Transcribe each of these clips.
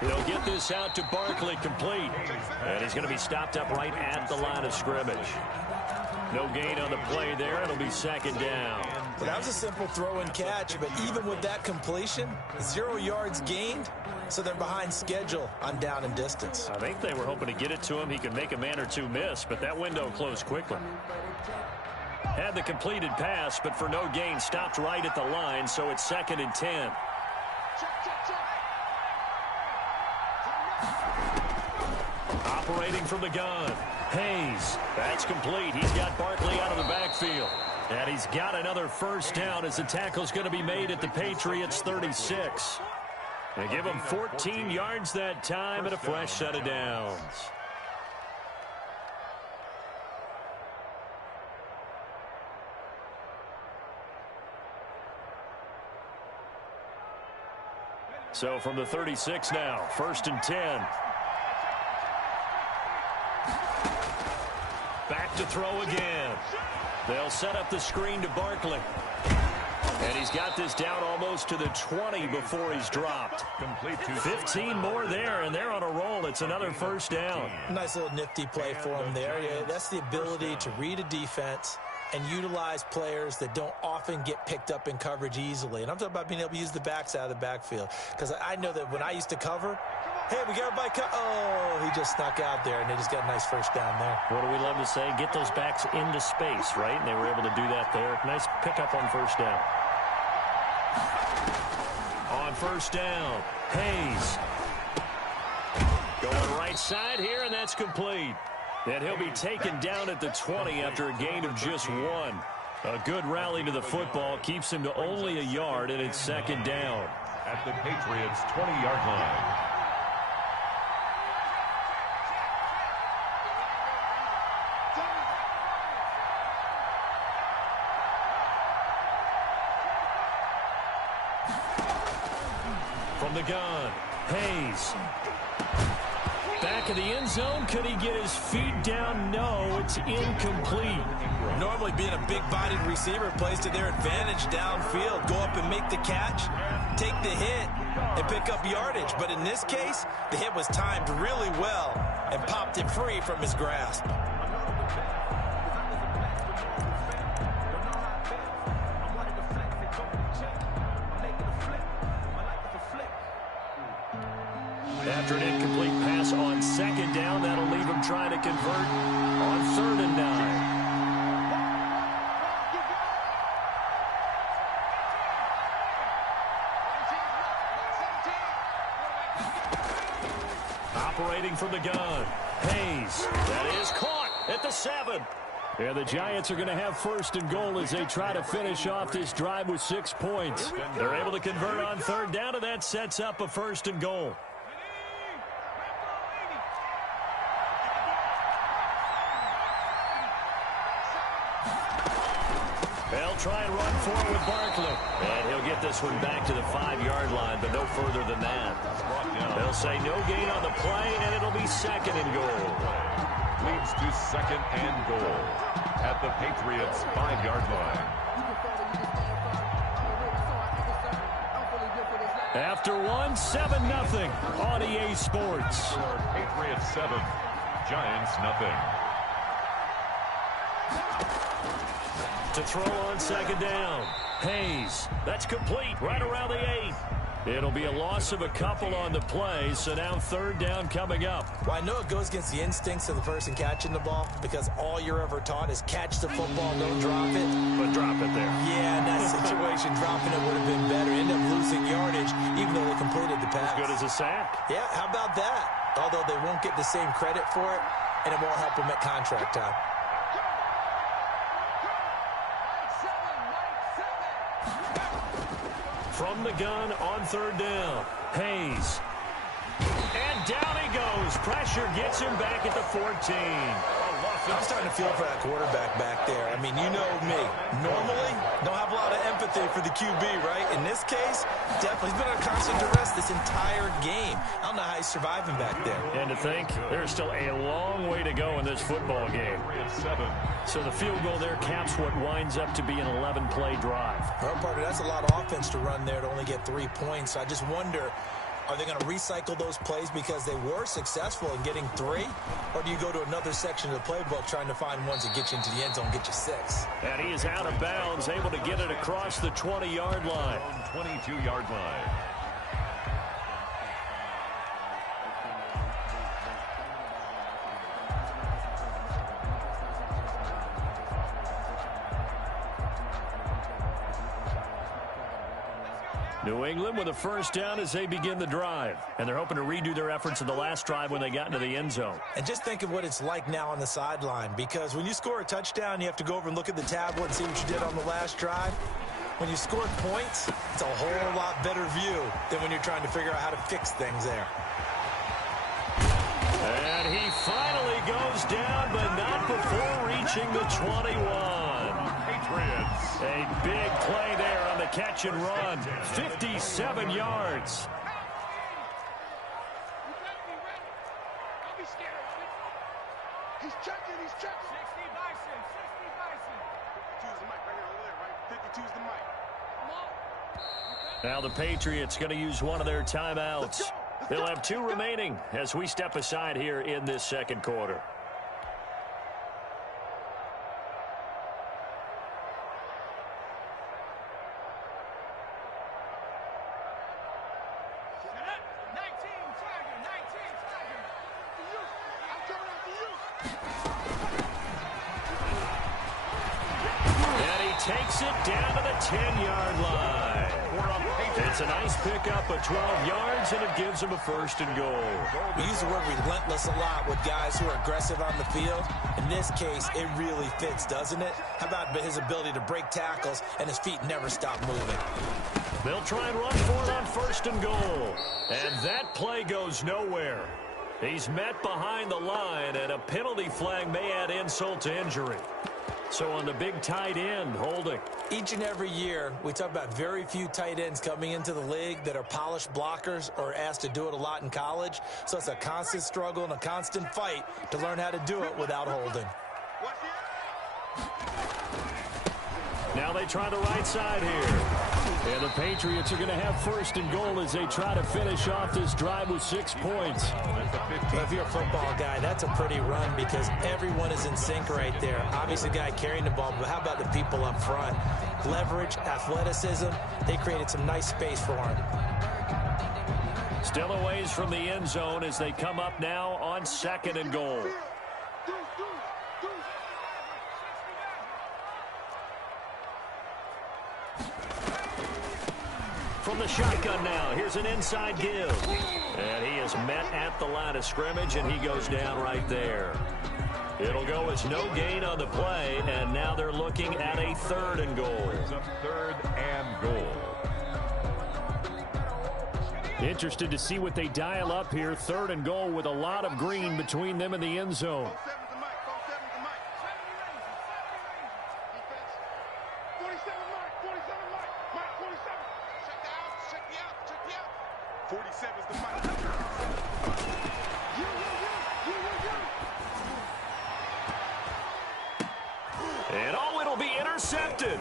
He'll get this out to Barkley, complete. And he's going to be stopped up right at the line of scrimmage. No gain on the play there. It'll be second down. Well, that was a simple throw and catch, but even with that completion, 0 yards gained, so they're behind schedule on down and distance. I think they were hoping to get it to him. He could make a man or two miss, but that window closed quickly. Had the completed pass, but for no gain, stopped right at the line, so it's 2nd and 10. Operating from the gun, Hayes. That's complete. He's got Barkley out of the backfield. And he's got another first down as the tackle's going to be made at the Patriots 36. They give him 14 yards that time and a fresh set of downs. So from the 36 now, 1st and 10. Back to throw again. They'll set up the screen to Barkley. And he's got this down almost to the 20 before he's dropped. 15 more there, and they're on a roll. It's another first down. Nice little nifty play for him there. Yeah, that's the ability to read a defense and utilize players that don't often get picked up in coverage easily. And I'm talking about being able to use the backs out of the backfield. Because I know that when I used to cover, hey, we got everybody oh, he just snuck out there, and they just got a nice first down there. What do we love to say? Get those backs into space, right? And they were able to do that there. Nice pickup on first down. On first down, Hayes. Going right side here, and that's complete. And he'll be taken down at the 20 after a gain of just 1. A good rally to the football keeps him to only a yard, and it's 2nd down. At the Patriots' 20-yard line. From the gun, Hayes. Back of the end zone. Could he get his feet down? No, it's incomplete. Normally being a big-bodied receiver plays to their advantage downfield. Go up and make the catch, take the hit, and pick up yardage. But in this case, the hit was timed really well and popped it free from his grasp. After an incomplete pass on 2nd down, that'll leave him trying to convert on 3rd and 9. Operating from the gun, Hayes. That is caught at the 7. And the Giants are going to have 1st and goal as they try to finish off this drive with 6 points. They're able to convert on 3rd down, and that sets up a 1st and goal. They'll try and run forward with Barkley. And he'll get this one back to the 5-yard line, but no further than that. They'll say no gain on the play, and it'll be 2nd and goal. Leads to 2nd and goal at the Patriots' 5-yard line. After 7-0 on EA Sports. Patriots 7, Giants nothing. To throw on 2nd down, Hayes. That's complete right around the 8. It'll be a loss of a couple on the play, so now 3rd down coming up. Well, I know it goes against the instincts of the person catching the ball because all you're ever taught is catch the football, don't drop it. But drop it there. Yeah, in that situation, dropping it would have been better. End up losing yardage, even though they completed the pass. As good as a sack. Yeah, how about that? Although they won't get the same credit for it, and it won't help them at contract time. From the gun on 3rd down, Hayes. And down he goes. Pressure gets him back at the 14. I'm starting to feel for that quarterback back there. I mean, you know me. Normally, don't have a lot of empathy for the QB, right? In this case, definitely. He's been under constant duress this entire game. I don't know how he's surviving back there. And to think, there's still a long way to go in this football game. So the field goal there caps what winds up to be an 11-play drive. Well, partner, that's a lot of offense to run there to only get 3 points. So I just wonder, Are they going to recycle those plays because they were successful in getting 3? Or do you go to another section of the playbook trying to find ones that get you into the end zone, get you 6? And he is out of bounds, able to get it across the 20-yard line. 22-yard line. New England with a first down as they begin the drive. And they're hoping to redo their efforts in the last drive when they got into the end zone. And just think of what it's like now on the sideline, because when you score a touchdown, you have to go over and look at the tablet and see what you did on the last drive. When you score points, it's a whole lot better view than when you're trying to figure out how to fix things there. And he finally goes down, but not before reaching the 21. Patriots. A big play there on the catch and run. 57 yards. He's checking. 60 Bison. 60 Bison. 52's the mic right here over there, right? 52's the mic. Now the Patriots going to use one of their timeouts. They'll have 2 remaining as we step aside here in this second quarter. Takes it down to the 10-yard line. It's a nice pickup of 12 yards, and it gives him a first and goal. We use the word relentless a lot with guys who are aggressive on the field. In this case, it really fits, doesn't it? How about his ability to break tackles and his feet never stop moving? They'll try and run for it on first and goal. And that play goes nowhere. He's met behind the line, and a penalty flag may add insult to injury. So on the big tight end, holding. Each and every year, we talk about very few tight ends coming into the league that are polished blockers or asked to do it a lot in college. So it's a constant struggle and a constant fight to learn how to do it without holding. Now they try the right side here. And the Patriots are going to have first and goal as they try to finish off this drive with 6 points. Well, if you're a football guy, that's a pretty run because everyone is in sync right there. Obviously, the guy carrying the ball, but how about the people up front? Leverage, athleticism, they created some nice space for him. Still a ways from the end zone as they come up now on second and goal. From the shotgun now, here's an inside give. And he is met at the line of scrimmage, and he goes down right there. It'll go as no gain on the play, and now they're looking at a third and goal. It's a 3rd and goal. Interested to see what they dial up here. 3rd and goal with a lot of green between them and the end zone. 47's the mic. And oh, it'll be intercepted.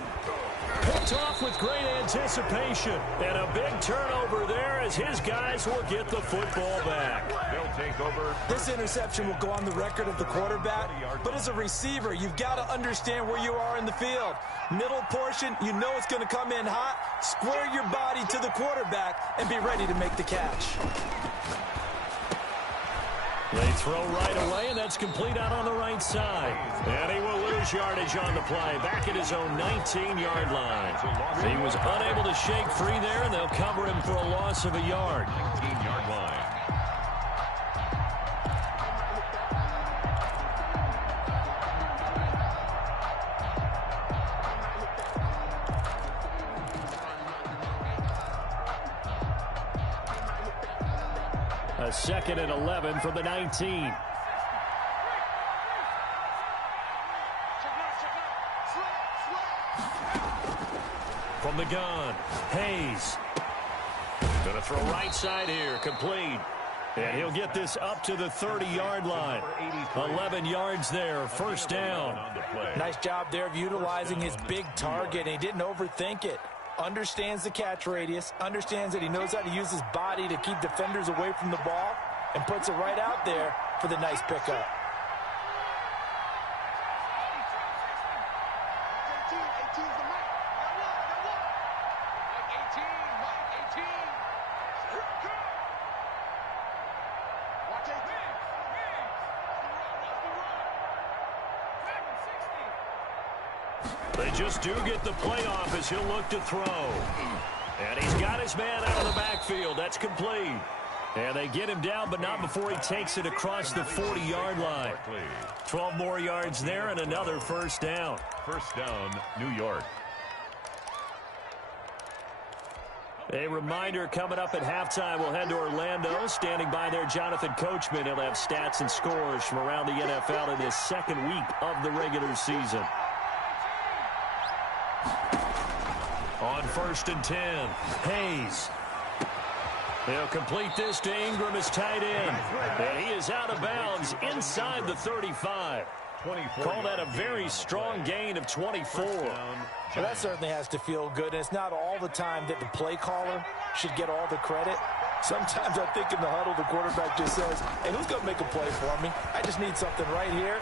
Picked off with great anticipation. And a big turnover there as his guys will get the football back. They'll take over. This interception will go on the record of the quarterback, but as a receiver, you've got to understand where you are in the field. Middle portion, you know it's going to come in hot. Square your body to the quarterback and be ready to make the catch. They throw right away, and that's complete out on the right side. And he will lose yardage on the play, back at his own 19-yard line. He was unable to shake free there, and they'll cover him for a loss of a yard. 19-yard line. A 2nd and 11 from the 19. From the gun, Hayes. Going to throw right side here, complete. And he'll get this up to the 30-yard line. 11 yards there, first down. Nice job there of utilizing his big target, and he didn't overthink it. understands the catch radius, understands that he knows how to use his body to keep defenders away from the ball, and puts it right out there for the nice pickup. 18 is the mic. Mike 18, Mike 18. Watch 18. They just do get the playoff as he'll look to throw. And he's got his man out of the backfield. That's complete. And they get him down, but not before he takes it across the 40-yard line. 12 more yards there and another first down. First down, New York. A reminder coming up at halftime, we'll head to Orlando. Standing by there, Jonathan Coachman. He'll have stats and scores from around the NFL in his second week of the regular season. On 1st and 10, Hayes. They'll complete this to Ingram, his tight end. And he is out of bounds inside the 35. Call that a very strong gain of 24. Well, that certainly has to feel good, and it's not all the time that the play caller should get all the credit. Sometimes I think in the huddle, the quarterback just says, hey, who's going to make a play for me? I just need something right here.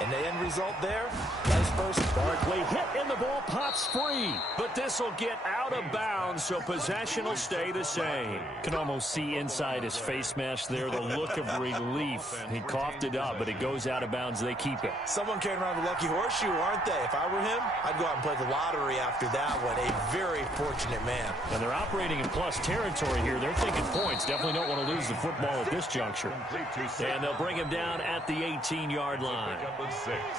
And the end result there, nice first. Barkley hit and the ball pops free. But this will get out of bounds, so possession will stay the same. Can almost see inside his face mask there the look of relief. He coughed it up, but it goes out of bounds. They keep it. Someone carrying around the lucky horseshoe, aren't they? If I were him, I'd go out and play the lottery after that one. A very fortunate man. And they're operating in plus territory here. They're thinking points. Definitely don't want to lose the football at this juncture. And they'll bring him down at the 18-yard line.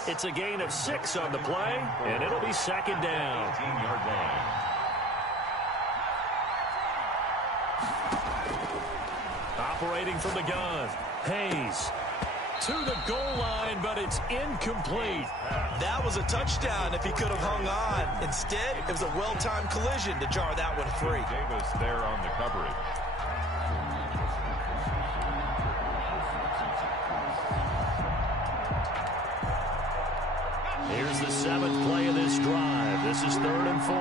It's a gain of 6 on the play, and it'll be second down. 18-yard line. Operating from the gun, Hayes to the goal line, but it's incomplete. That was a touchdown if he could have hung on. Instead, it was a well-timed collision to jar that one free. Davis there on the coverage. Here's the 7th play of this drive. This is 3rd and 4.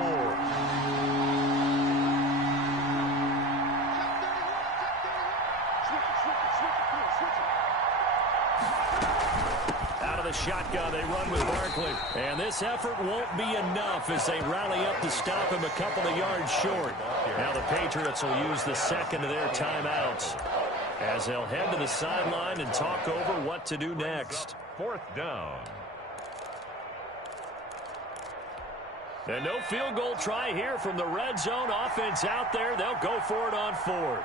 Out of the shotgun, they run with Barkley. And this effort won't be enough as they rally up to stop him a couple of yards short. Now the Patriots will use the second of their timeouts as they'll head to the sideline and talk over what to do next. 4th down. And no field goal try here from the red zone. Offense out there. They'll go for it on 4th.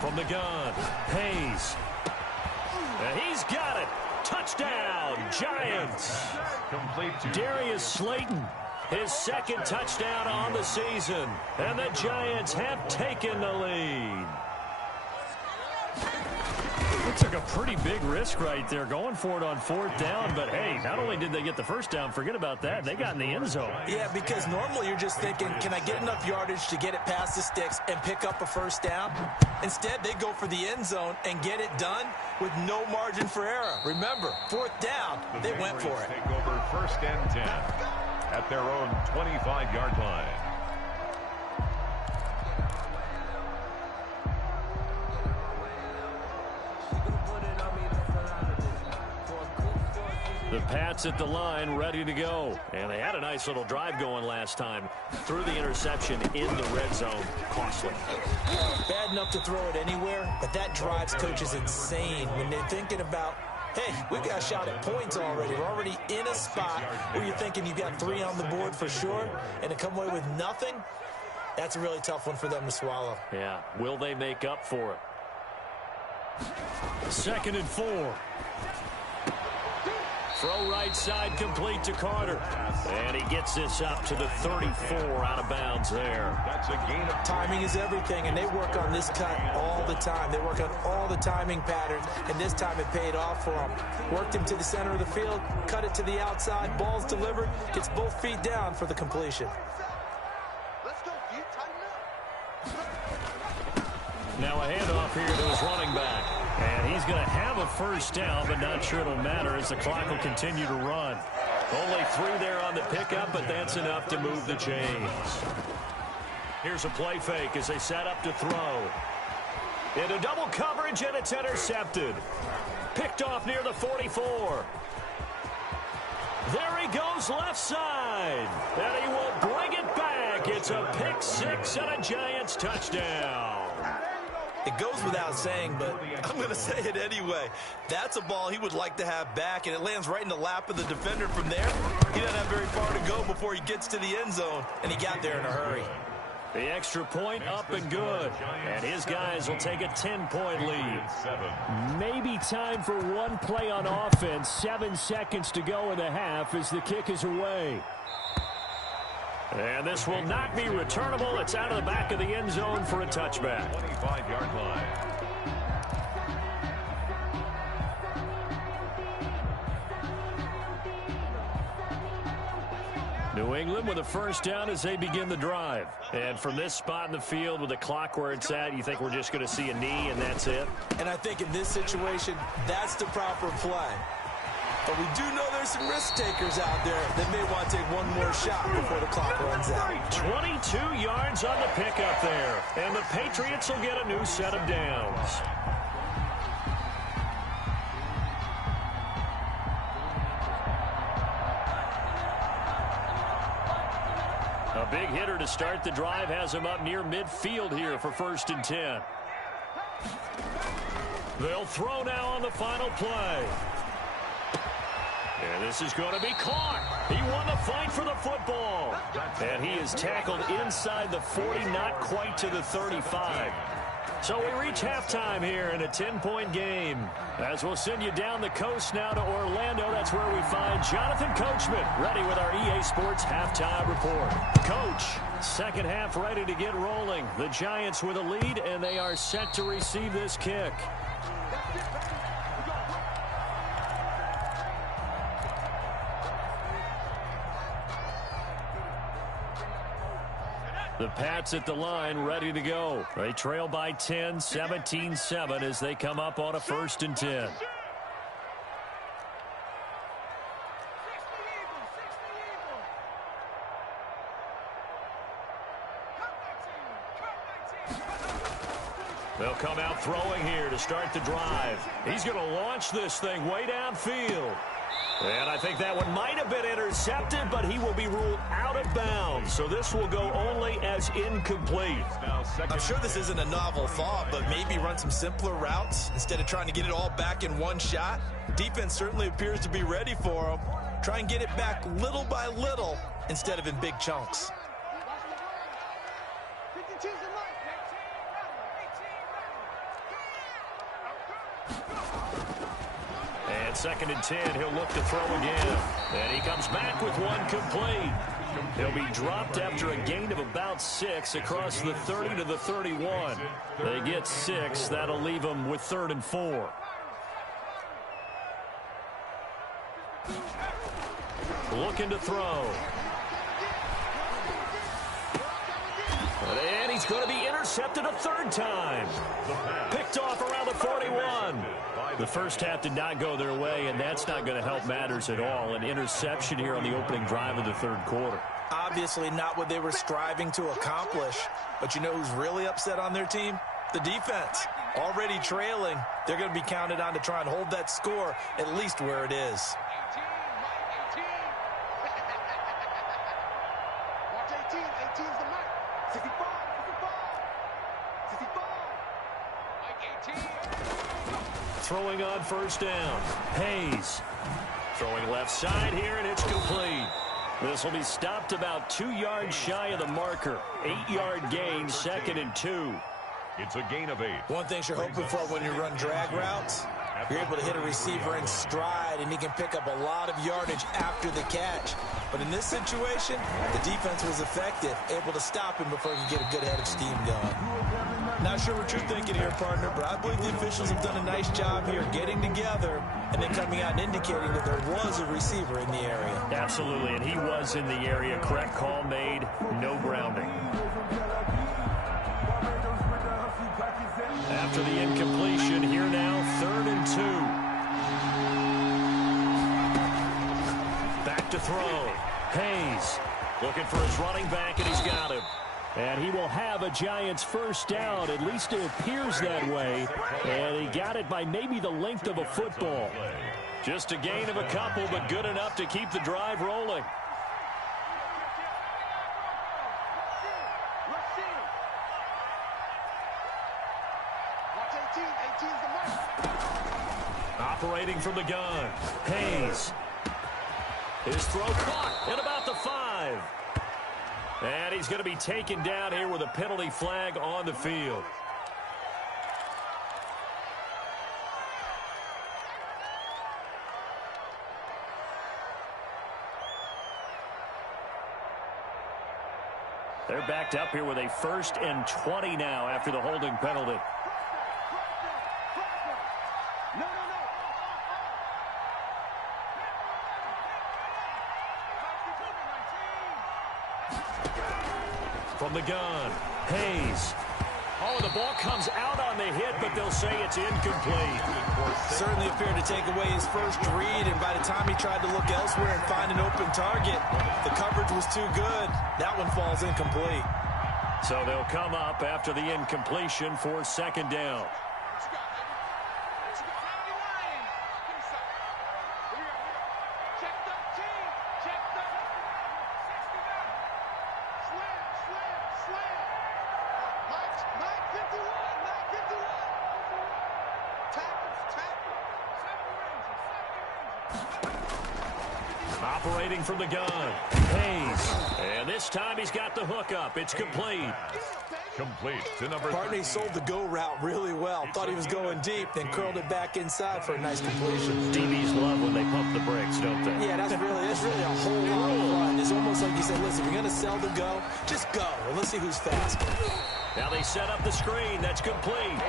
From the gun, Hayes. And he's got it. Touchdown, Giants. Complete to Darius Slayton. His second touchdown on the season. And the Giants have taken the lead. It took a pretty big risk right there going for it on 4th down. But, hey, not only did they get the first down, forget about that, they got in the end zone. Yeah, because normally you're just thinking, can I get enough yardage to get it past the sticks and pick up a first down? Instead, they go for the end zone and get it done with no margin for error. Remember, 4th down, they went for it. Take over 1st and 10. At their own 25-yard line. The Pats at the line, ready to go. And they had a nice little drive going last time. Threw the interception in the red zone. Costly. Bad enough to throw it anywhere, but that drives coaches insane when they're thinking about, hey, we've got a shot at points already. We're already in a spot where you're thinking you've got 3 on the board for sure, and to come away with nothing, that's a really tough one for them to swallow. Yeah, will they make up for it? 2nd and 4. Throw right side complete to Carter. And he gets this up to the 34 out of bounds there. That's a gain of timing is everything, and they work on this cut all the time. They work on all the timing patterns, and this time it paid off for them. Worked him to the center of the field, cut it to the outside, ball's delivered, gets both feet down for the completion. Let's go, D. Tighten up. Now a handoff here to his running back. And he's going to have a first down, but not sure it'll matter as the clock will continue to run. Only 3 there on the pickup, but that's enough to move the chains. Here's a play fake as they set up to throw. Into double coverage, and it's intercepted. Picked off near the 44. There he goes left side. And he will bring it back. It's a pick 6 and a Giants touchdown. It goes without saying, but I'm going to say it anyway. That's a ball he would like to have back, and it lands right in the lap of the defender from there. He doesn't have very far to go before he gets to the end zone, and he got there in a hurry. The extra point up and good. And his guys will take a 10-point lead. Maybe time for one play on offense. 7 seconds to go in the half as the kick is away. And this will not be returnable. It's out of the back of the end zone for a touchback. 25-yard line. New England with a first down as they begin the drive. And from this spot in the field with the clock where it's at, you think we're just going to see a knee and that's it? And I think in this situation, that's the proper play. But we do know there's some risk takers out there that may want to take one more shot before the clock runs out. 22 yards on the pickup there. And the Patriots will get a new set of downs. A big hitter to start the drive has him up near midfield here for 1st and 10. They'll throw now on the final play. And this is going to be caught. He won the fight for the football. And he is tackled inside the 40, not quite to the 35. So we reach halftime here in a 10-point game. As we'll send you down the coast now to Orlando. That's where we find Jonathan Coachman ready with our EA Sports halftime report. Coach, second half ready to get rolling. The Giants with a lead, and they are set to receive this kick. The Pats at the line, ready to go. They trail by 10, 17-7 as they come up on a 1st and 10. They'll come out throwing here to start the drive. He's going to launch this thing way downfield. And I think that one might have been intercepted, but he will be ruled out of bounds. So this will go only as incomplete. I'm sure this isn't a novel thought, but maybe run some simpler routes instead of trying to get it all back in one shot. Defense certainly appears to be ready for him. Try and get it back little by little instead of in big chunks. And 2nd and 10, he'll look to throw again. And he comes back with one complete. He'll be dropped after a gain of about 6 across the 30 to the 31. They get 6. That'll leave them with 3rd and 4. Looking to throw. And he's going to be intercepted a 3rd time. Picked off around the 41. The first half did not go their way, and that's not going to help matters at all. An interception here on the opening drive of the 3rd quarter. Obviously not what they were striving to accomplish. But you know who's really upset on their team? The defense. Already trailing. They're going to be counted on to try and hold that score at least where it is. Watch 18. 18's the mark. 65. 65. 18. Throwing on 1st down. Hayes. Throwing left side here, and it's complete. This will be stopped about 2 yards shy of the marker. 8-yard gain, 2nd and 2. It's a gain of 8. One thing you're hoping for when you run drag routes, you're able to hit a receiver in stride, and he can pick up a lot of yardage after the catch. But in this situation, the defense was effective, able to stop him before he could get a good head of steam going. Not sure what you're thinking here, partner, but I believe the officials have done a nice job here getting together and then coming out and indicating that there was a receiver in the area. Absolutely, and he was in the area. Correct call made, no grounding. after the incompletion. Here now, 3rd and 2. Back to throw. Hayes looking for his running back, and he's got him. And he will have a Giants first down. At least it appears that way. And he got it by maybe the length of a football. Just a gain of a couple, but good enough to keep the drive rolling. Operating from the gun. Hayes. His throw caught at about the 5. And he's going to be taken down here with a penalty flag on the field. They're backed up here with a 1st and 20 now after the holding penalty. From the gun, Hayes. Oh, the ball comes out on the hit, but they'll say it's incomplete. Certainly appeared to take away his first read, and by the time he tried to look elsewhere and find an open target, the coverage was too good. That one falls incomplete. So they'll come up after the incompletion for 2nd down. Operating from the gun, Hayes. And this time he's got the hook up. It's complete. Complete to number Partner, he sold the go route really well. Thought he was going deep, then curled it back inside for a nice completion. DBs love when they pump the brakes, don't they? Yeah, that's really a whole lot of fun. It's almost like you said, listen, if you're going to sell the go, just go. And let's see who's faster. Now they set up the screen. That's complete.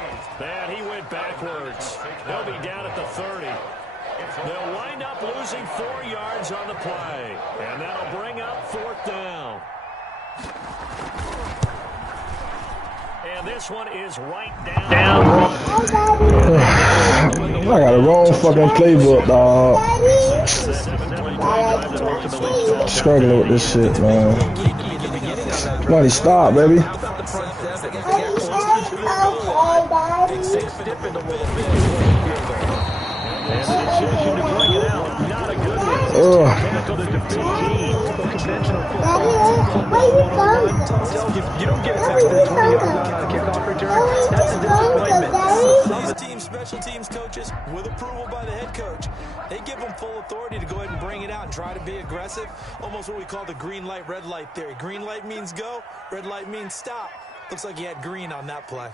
And he went backwards. They'll be down at the 30. They'll wind up losing 4 yards on the play. And that'll bring up 4th down. And this one is right down. I got a wrong fucking playbook, dog. Struggling with this shit, man. Money, stop, baby. Special teams coaches with approval by the head coach. They give them full authority to go ahead and bring it out and try to be aggressive. Almost what we call the green light, red light theory. Green light means go, red light means stop. Looks like he had green on that play.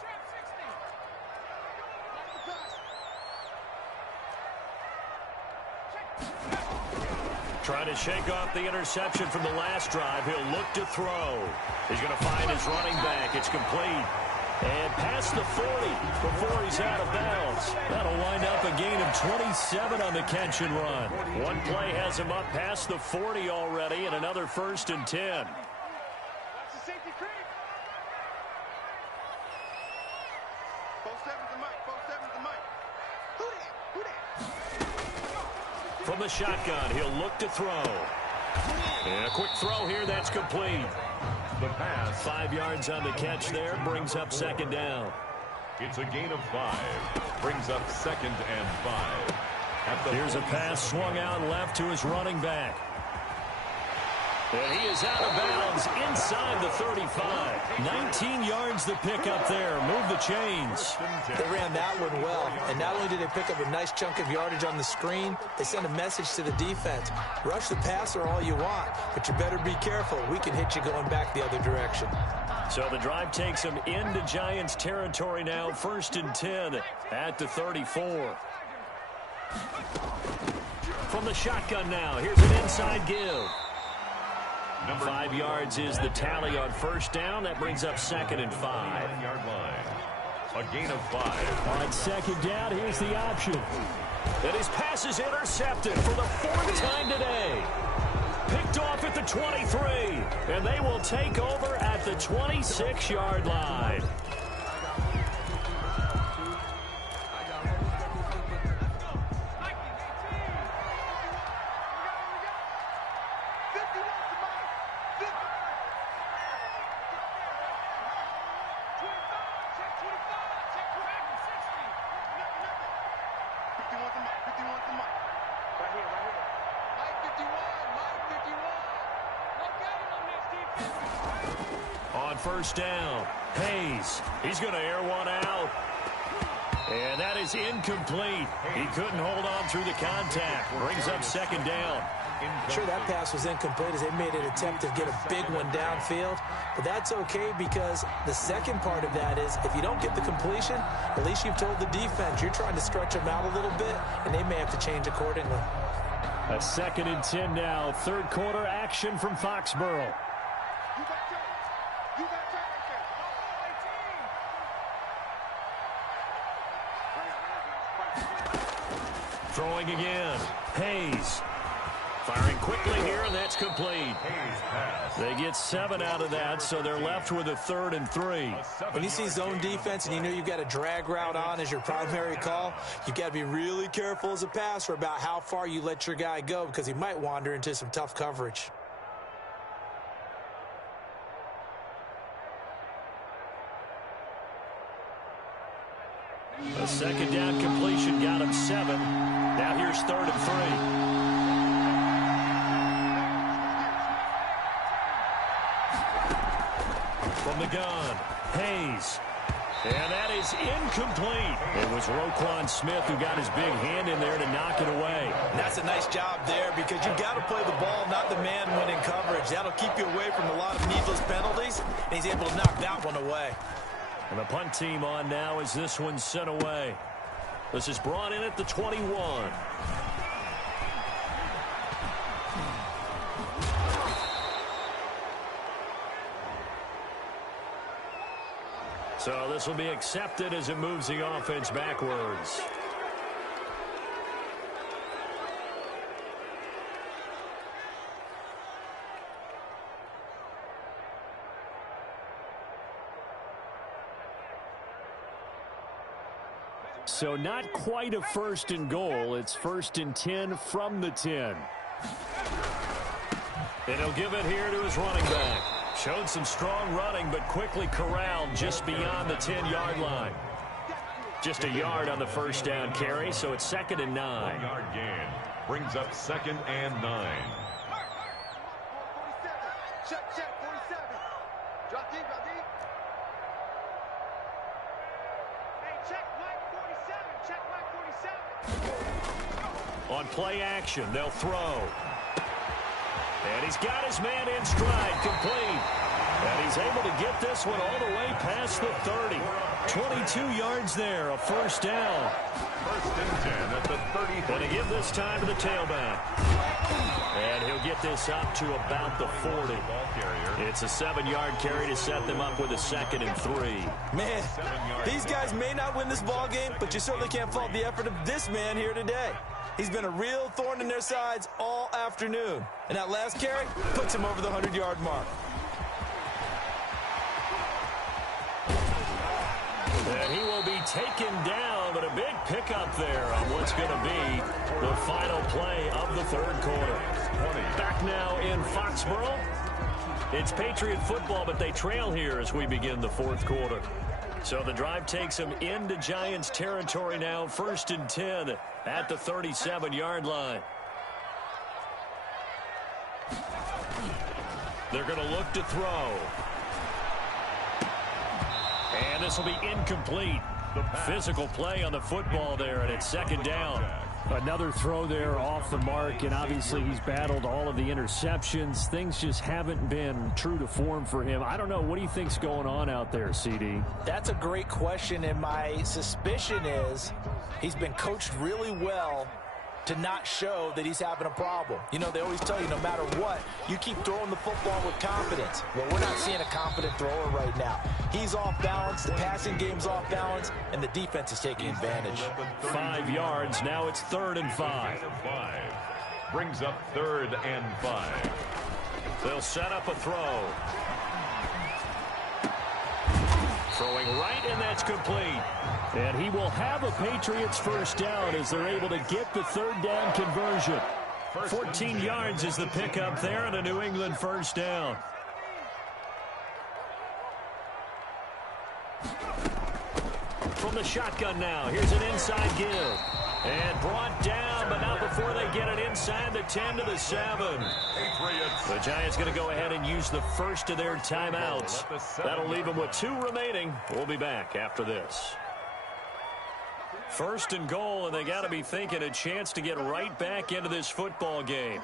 Trying to shake off the interception from the last drive. He'll look to throw. He's going to find his running back. It's complete. And past the 40 before he's out of bounds. That'll wind up a gain of 27 on the catch and run. One play has him up past the 40 already, and another 1st and 10. From the shotgun, he'll look to throw. And a quick throw here, that's complete. the pass. 5 yards on the catch there, brings up 2nd down. It's a gain of 5. Brings up 2nd and 5. Here's a pass swung out left to his running back. And he is out of bounds inside the 35. 19 yards the pick up there. Move the chains. They ran that one well. And not only did they pick up a nice chunk of yardage on the screen, they sent a message to the defense. Rush the passer all you want, but you better be careful. We can hit you going back the other direction. So the drive takes them into Giants territory now. 1st and 10 at the 34. From the shotgun now, here's an inside give. 5 yards is the tally on 1st down. That brings up 2nd and 5. 9-yard line. A gain of 5. On 2nd down, here's the option. And his pass is intercepted for the 4th time today. Picked off at the 23. And they will take over at the 26-yard line. 51's the mic. 51's the mic. Right here, right here. Mike 51, Mike 51. Look at him on this defense. On first down, Hayes. He's going to air one out. And that is incomplete. He couldn't hold on through the contact. Brings up second down. Sure, that pass was incomplete as they made an attempt to get a big one downfield. But that's okay because the second part of that is if you don't get the completion, at least you've told the defense you're trying to stretch them out a little bit, and they may have to change accordingly. A 2nd and 10 now. Third quarter action from Foxborough. You got time. You got time right there. Throwing again. Hayes. Firing quickly here, and that's complete. They get 7 out of that, so they're left with a 3rd and 3. When you see zone defense and you know you've got a drag route on as your primary call, you've got to be really careful as a passer about how far you let your guy go because he might wander into some tough coverage. A 2nd down completion got him 7. Now here's 3rd and 3. From the gun, Hayes. And that is incomplete. It was Roquan Smith who got his big hand in there to knock it away. And that's a nice job there because you've got to play the ball, not the man when in coverage. That'll keep you away from a lot of needless penalties, and he's able to knock that one away. And the punt team on now as this one's sent away. This is brought in at the 21. So this will be accepted as it moves the offense backwards. So not quite a 1st and goal. It's 1st and 10 from the 10. And he'll give it here to his running back. Showed some strong running, but quickly corralled just beyond the 10-yard line. Just a yard on the first down carry, so it's 2nd and 9. 1-yard gain brings up 2nd and 9. Check, 47. Drop deep, drop deep. Hey, check Mike 47. On play action, they'll throw. And he's got his man in stride, complete. And he's able to get this one all the way past the 30. 22 yards there, a first down. 1st and 10 at the 33. And to give this time to the tailback. And he'll get this up to about the 40. It's a 7-yard carry to set them up with a 2nd and 3. Man, these guys may not win this ball game, but you certainly can't fault the effort of this man here today. He's been a real thorn in their sides all afternoon. And that last carry puts him over the 100-yard mark. And he will be taken down, but a big pickup there on what's going to be the final play of the 3rd quarter. Back now in Foxborough. It's Patriot football, but they trail here as we begin the 4th quarter. So the drive takes them into Giants territory now, 1st and 10 at the 37-yard line. They're going to look to throw. And this will be incomplete. Physical play on the football there, and it's 2nd down. Another throw there off the mark, and obviously he's battled all of the interceptions. Things just haven't been true to form for him. I don't know. What do you think's going on out there, CD? That's a great question, and my suspicion is he's been coached really well to not show that he's having a problem. You know, they always tell you no matter what, you keep throwing the football with confidence. Well, we're not seeing a confident thrower right now. He's off balance, the passing game's off balance, and the defense is taking advantage. 5 yards, now it's 3rd and 5. Brings up 3rd and 5. They'll set up a throw. Throwing right, and that's complete. And he will have a Patriots first down as they're able to get the 3rd down conversion. 14 yards is the pickup there, and a New England first down. from the shotgun now. Here's an inside give. And brought down, but not before they get it inside the 10 to the 7. The Giants going to go ahead and use the first of their timeouts. That'll leave them with 2 remaining. We'll be back after this. First and goal, and they got to be thinking a chance to get right back into this football game.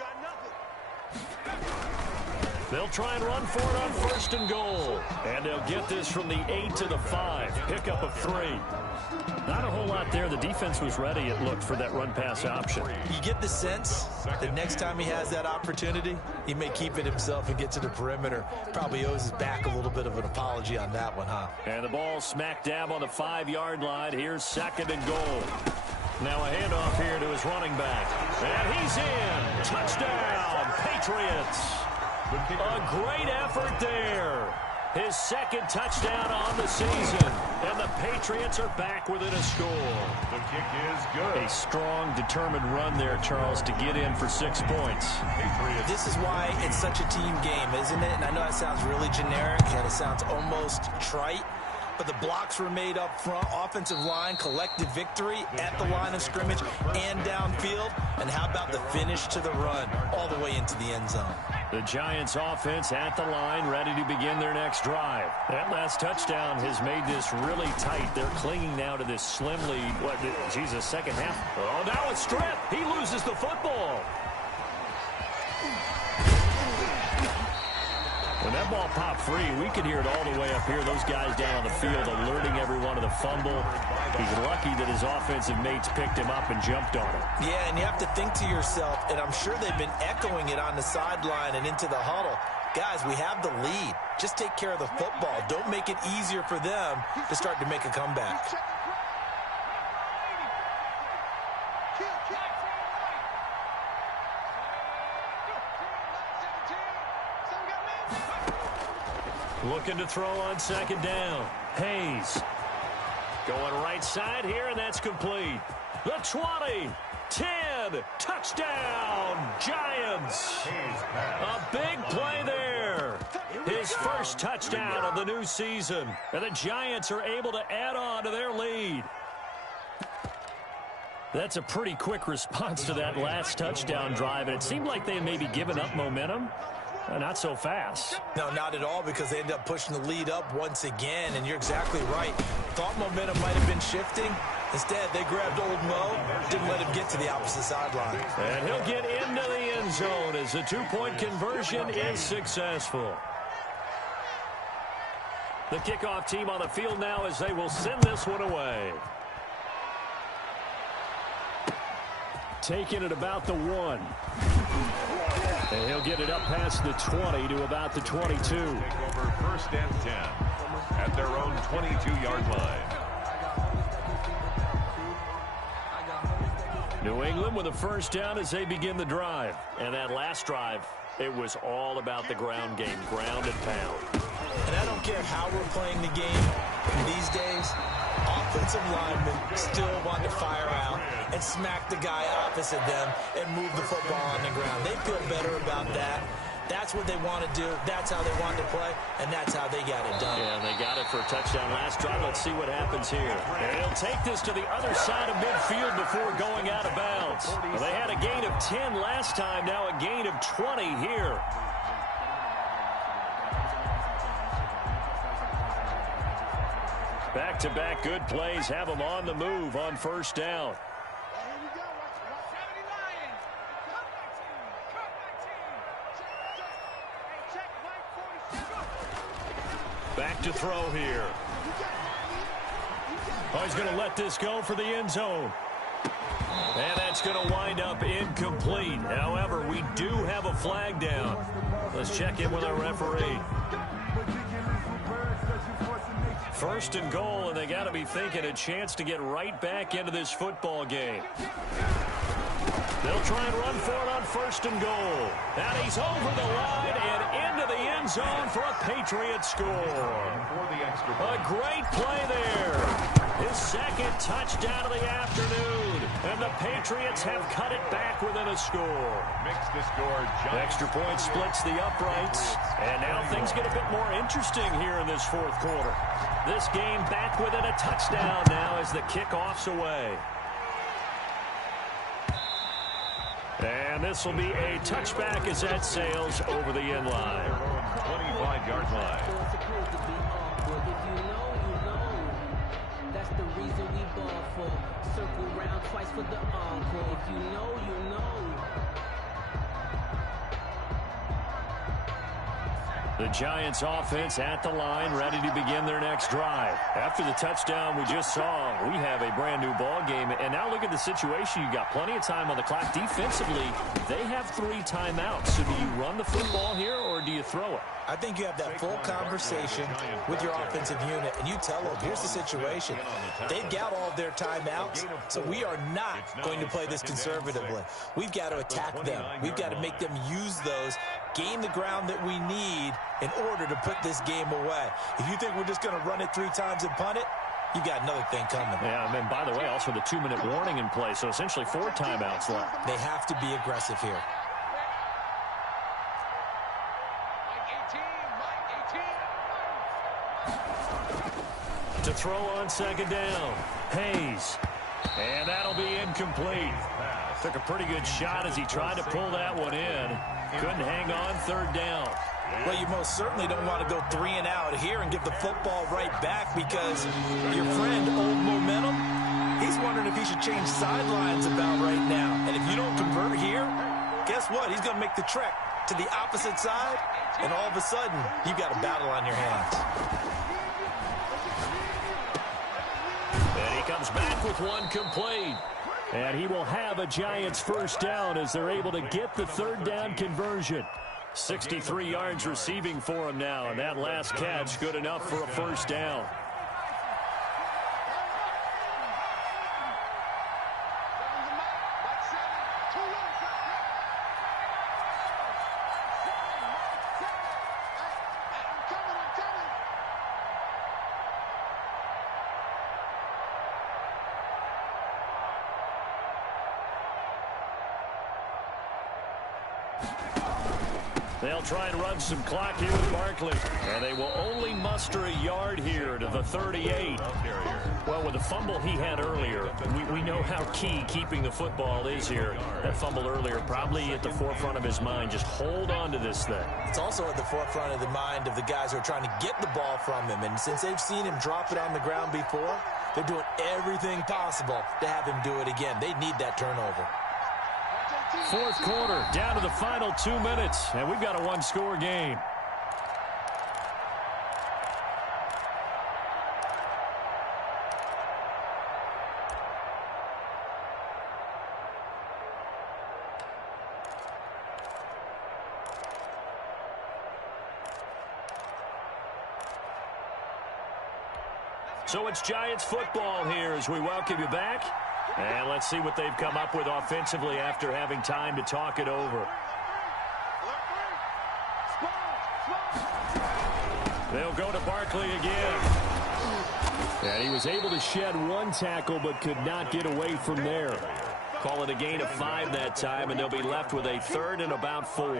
They'll try and run for it on first and goal. And they'll get this from the 8 to the 5. Pickup of 3. Not a whole lot there. The defense was ready, it looked, for that run-pass option. You get the sense that next time he has that opportunity, he may keep it himself and get to the perimeter. Probably owes his back a little bit of an apology on that one, huh? And the ball smack dab on the 5-yard line. Here's second and goal. Now a handoff here to his running back. And he's in. Touchdown, Patriots. A great effort there. His second touchdown on the season. And the Patriots are back within a score. The kick is good. A strong, determined run there, Charles, to get in for 6 points. This is why it's such a team game, isn't it? And I know that sounds really generic and it sounds almost trite. But the blocks were made up front, offensive line, collective victory at the line of scrimmage and downfield. And how about the finish to the run all the way into the end zone? The Giants offense at the line, ready to begin their next drive. That last touchdown has made this really tight. They're clinging now to this slim lead. Second half. Oh, now a strip. He loses the football. When that ball popped free, we could hear it all the way up here. Those guys down on the field alerting everyone of the fumble. He's lucky that his offensive mates picked him up and jumped on him. Yeah, and you have to think to yourself, and I'm sure they've been echoing it on the sideline and into the huddle. Guys, we have the lead. Just take care of the football. Don't make it easier for them to start to make a comeback. Looking to throw on second down. Hayes going right side here, and that's complete. The 20, 10, touchdown, Giants. A big play there. His first touchdown of the new season, and the Giants are able to add on to their lead. That's a pretty quick response to that last touchdown drive, and it seemed like they had maybe given up momentum. Not so fast. No, not at all, because they ended up pushing the lead up once again, and you're exactly right. Thought momentum might have been shifting. Instead, they grabbed old Mo, didn't let him get to the opposite sideline. And he'll get into the end zone as the 2-point conversion is successful. The kickoff team on the field now as they will send this one away. Taking it about the 1. And he'll get it up past the 20 to about the 22. Take over first and 10 at their own 22-yard line. New England with a first down as they begin the drive. And that last drive, it was all about the ground game, ground and pound. And I don't care how we're playing the game these days, offensive linemen still want to fire out and smack the guy opposite them and move the football on the ground. They feel better about that. That's what they want to do. That's how they want to play, and that's how they got it done. Yeah, and they got it for a touchdown last drive. Let's see what happens here. And he'll take this to the other side of midfield before going out of bounds. Well, they had a gain of 10 last time, now a gain of 20 here. Back-to-back good plays have them on the move on first down. Back to throw here. Oh, he's going to let this go for the end zone. And that's going to wind up incomplete. However, we do have a flag down. Let's check in with our referee. First and goal, and they got to be thinking a chance to get right back into this football game. They'll try and run for it on first and goal. And he's over the line and into the end zone for a Patriots score. A great play there. His second touchdown of the afternoon. And the Patriots have cut it back within a score. Makes the score. Extra point splits the uprights. And now things get a bit more interesting here in this fourth quarter. This game back within a touchdown now as the kickoff's away. And this will be a touchback as that sails over the end line. 25-yard line. That's the reason we ball for. Circle round twice for the encore. If you know, you know. The Giants offense at the line, ready to begin their next drive. After the touchdown we just saw, we have a brand new ball game. And now look at the situation. You got plenty of time on the clock. Defensively, they have 3 timeouts. So do you run the football here or do you throw it? I think you have that full conversation with your offensive unit, and you tell them, here's the situation. They've got all of their timeouts, so we are not going to play this conservatively. We've got to attack them. We've got to make them use those, gain the ground that we need in order to put this game away. If you think we're just going to run it 3 times and punt it, you've got another thing coming. Yeah, and then, by the way, also the 2-minute warning in play, so essentially 4 timeouts left. They have to be aggressive here. To throw on second down, Hayes. And that'll be incomplete. Took a pretty good shot as he tried to pull that one in. Couldn't hang on third down. Well, you most certainly don't want to go 3 and out here and give the football right back because your friend, Old Momentum, he's wondering if he should change sidelines about right now. And if you don't convert here, guess what? He's going to make the trek to the opposite side, and all of a sudden, you've got a battle on your hands. And he comes back with one complete. And he will have a Giants first down as they're able to get the third down conversion. 63 yards receiving for him now, and that last catch good enough for a first down. They'll try and run some clock here with Barkley. And they will only muster a yard here to the 38. Well, with the fumble he had earlier, we know how key keeping the football is here. That fumble earlier probably at the forefront of his mind. Just hold on to this thing. It's also at the forefront of the mind of the guys who are trying to get the ball from him. And since they've seen him drop it on the ground before, they're doing everything possible to have him do it again. They need that turnover. Fourth quarter, down to the final 2 minutes, and we've got a one-score game. So it's Giants football here as we welcome you back. And let's see what they've come up with offensively after having time to talk it over. They'll go to Barkley again. And he was able to shed one tackle but could not get away from there. Call it a gain of 5 that time, and they'll be left with a third and about 4.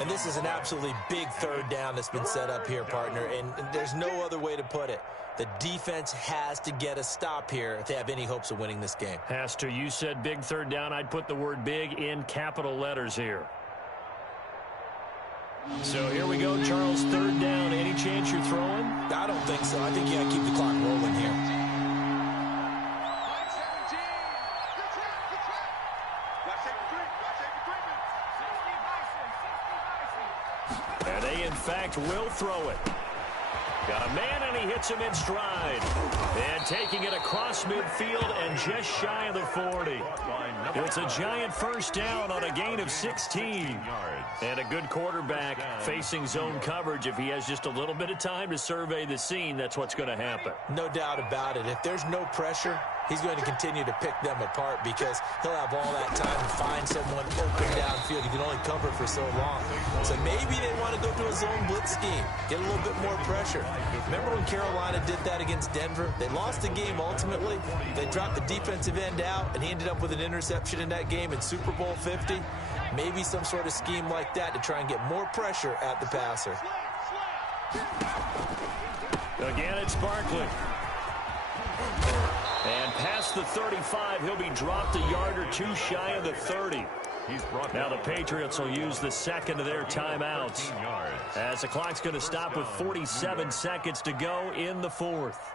And this is an absolutely big third down that's been set up here, partner, and there's no other way to put it. The defense has to get a stop here if they have any hopes of winning this game. Has to. You said big third down. I'd put the word big in capital letters here. So here we go, Charles. Third down. Any chance you're throwing? I don't think so. I think you got to keep the clock rolling here. And they, in fact, will throw it. Got a man, and he hits him in stride. And taking it across midfield and just shy of the 40. It's a Giant first down on a gain of 16. And a good quarterback facing zone coverage. If he has just a little bit of time to survey the scene, that's what's going to happen. No doubt about it. If there's no pressure, he's going to continue to pick them apart because he'll have all that time to find someone open downfield. You can only cover for so long. So maybe they want to go to a zone blitz scheme, get a little bit more pressure. Remember when Carolina did that against Denver? They lost the game ultimately. They dropped the defensive end out, and he ended up with an interception in that game in Super Bowl 50. Maybe some sort of scheme like that to try and get more pressure at the passer. Again, it's Barkley. And past the 35, he'll be dropped a yard or two shy of the 30. Now the Patriots will use the second of their timeouts, as the clock's going to stop with 47 seconds to go in the fourth.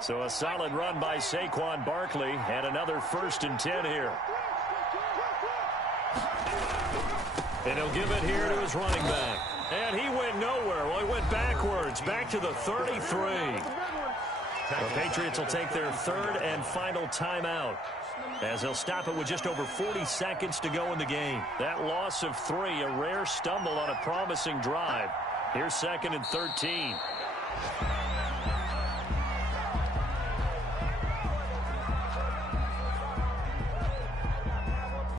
So a solid run by Saquon Barkley, and another 1st and 10 here. And he'll give it here to his running back. And he went nowhere. Well, he went backwards, back to the 33. The Patriots will take their 3rd and final timeout, as they'll stop it with just over 40 seconds to go in the game. That loss of 3, a rare stumble on a promising drive. Here's 2nd and 13.